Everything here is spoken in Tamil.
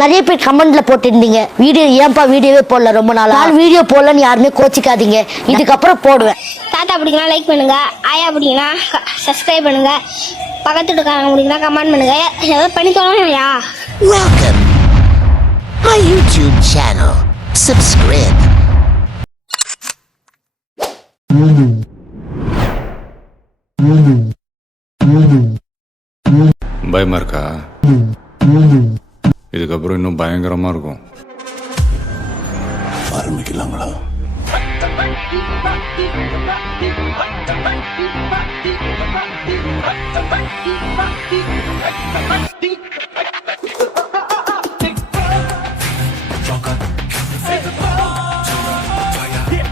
நிறைய பேர் கமெண்ட்ல போட்டிருந்தீங்க. வீடியோ ஏன்பா வீடியோவே போடல ரொம்ப நாளா? நான் வீடியோ போடலன்னு யாருமே கோச்சிக்காதீங்க. இதுக்கப்புறம் போடுவேன். தாத்தா பிடிக்குன்னா லைக் பண்ணுங்க. ஆயா பிடிக்குன்னா சப்ஸ்கிரைப் பண்ணுங்க. பக்கத்து வீட்டுக்காரங்க பிடிக்குன்னா கமெண்ட் பண்ணுங்க. ஏதாவது பண்ணி தோணும்யா Welcome. My YouTube channel. Subscribe. பயமா இருக்கா? இதுக்கப்புறம் இன்னும் பயங்கரமா இருக்கும் ஆரம்பிக்கலாங்களா நாயகன்